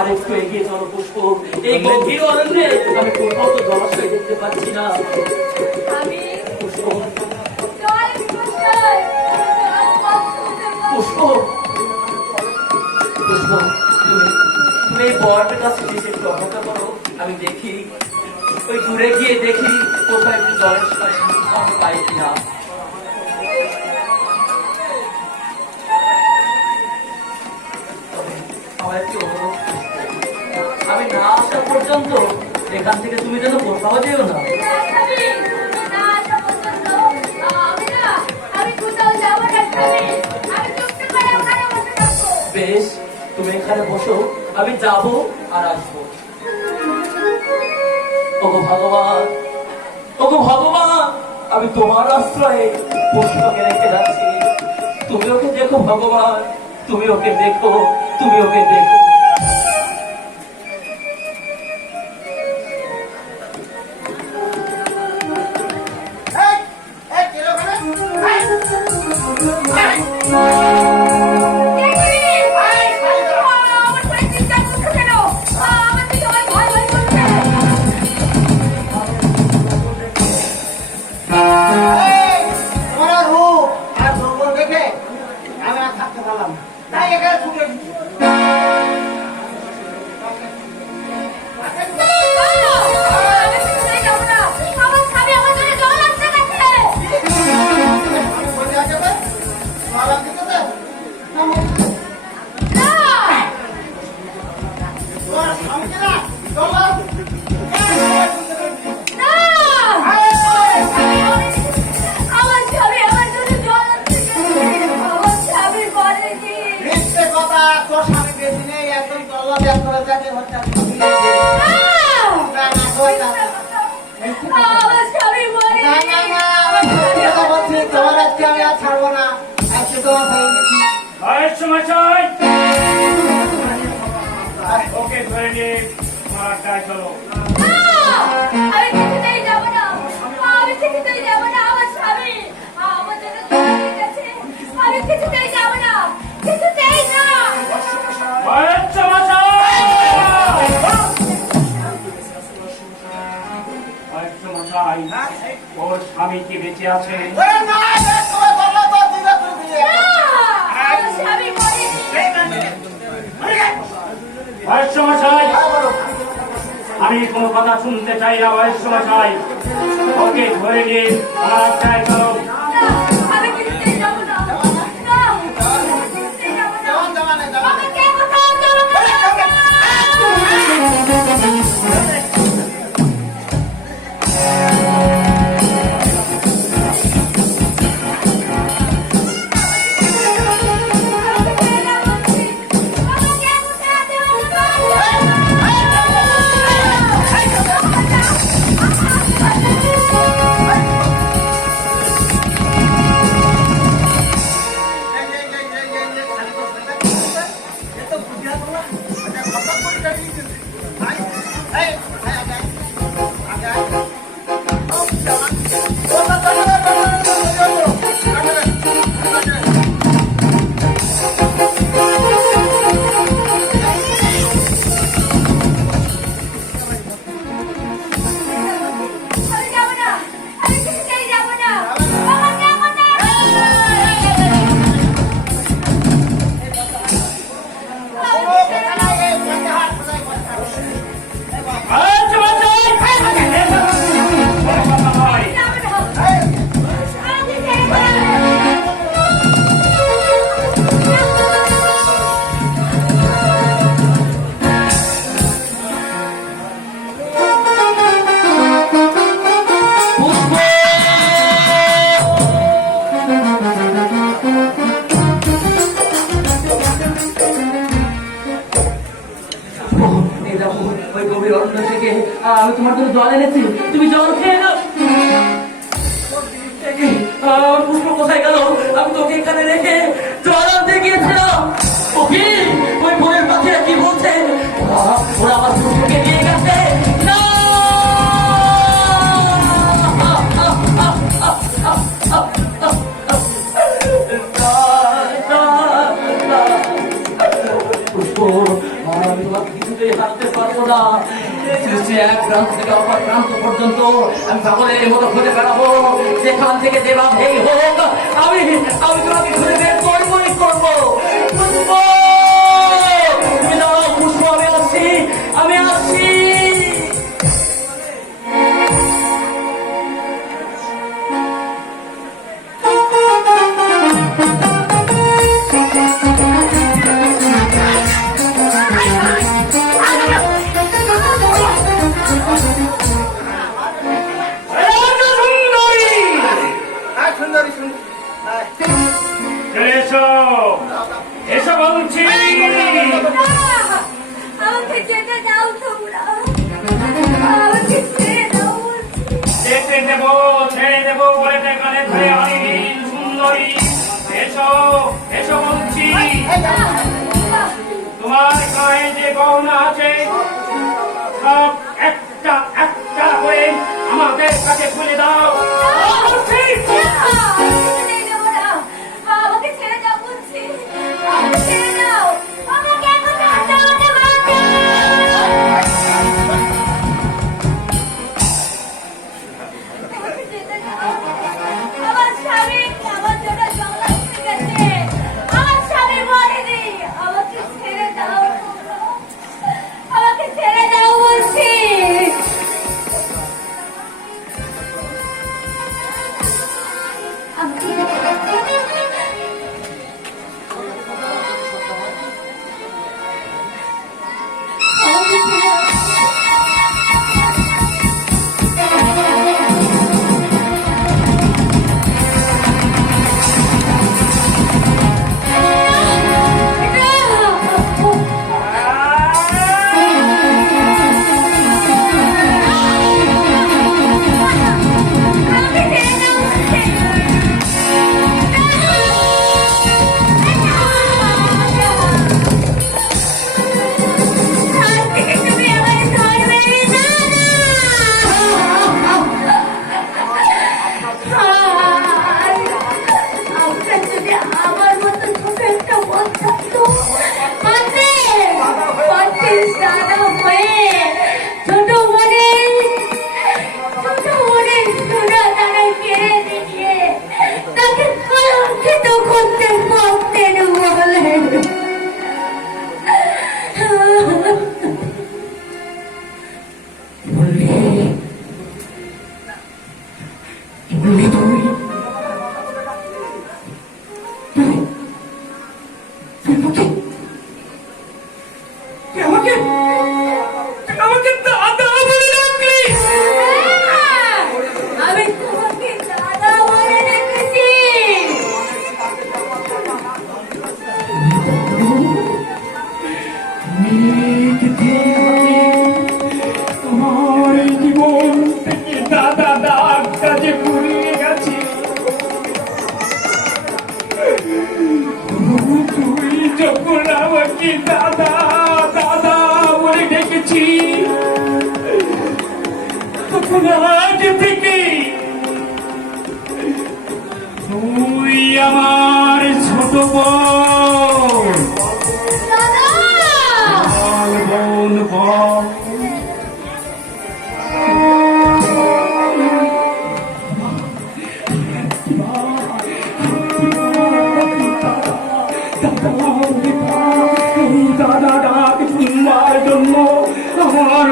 আর একটু এগিয়ে চলো পুষ্প। এই গভীর অরণ্যে আমি কোথাও তো জলাশয় দেখতে পাচ্ছি না। আমি পুষ্প। পুষ্প। পুষ্প তুমি তুমি এই বরটার কাছে এসে একটু করো। আমি দেখি। ওই দূরে গিয়ে দেখি কোথায় একটু জলের সাথে পাই কিনা। আমার একটি অনুরোধ না আসা পর্যন্ত এখান থেকে তুমি যেন না। বেশ, তুমি এখানে বসো, আমি যাব আর আসব। ভগবান ভগবান, আমি তোমার আশ্রয়ে পুষ্পকে রেখে যাচ্ছি। তুমি ওকে দেখো ভগবান, তুমি ওকে দেখো, তুমি ওকে দেখো। Yeah. কিছুতেই না ভাইয়ের সমাচার ভাইয়ের সমাচার ওর স্বামী কি বেঁচে আছে আমি কোনো কথা শুনতে চাই ওয়েস্ট সময় ওকে ধরে নিয়ে আমার চাই গভীর থেকে। আমি তোমার জন্য জল এনেছি। তুমি জল খেয়ে নাও। আমার পুষ্প কোথায় গেল? আমি তোকে এখানে রেখে জল আনতে গিয়েছিলাম। ওকে ওই বইয়ের পাখিরা কি বলছে? আমি পাগলের মতো খুঁজে বেড়াবো। যেখান থেকে যেভাবেই হোক আমি আমি তোমাকে খুঁজে বেরবো বলছি তোমার গায়ে যে গহনা আছে সব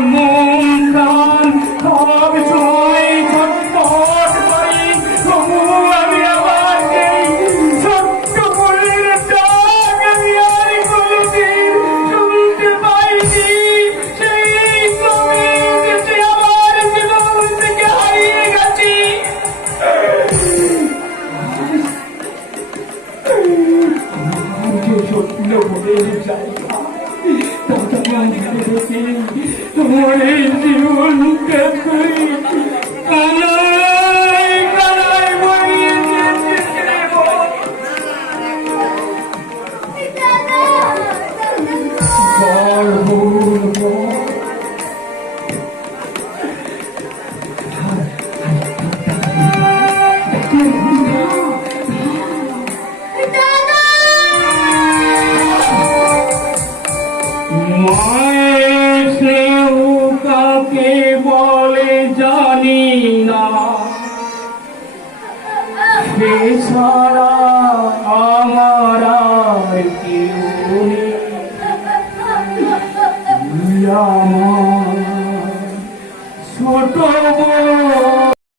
Mu.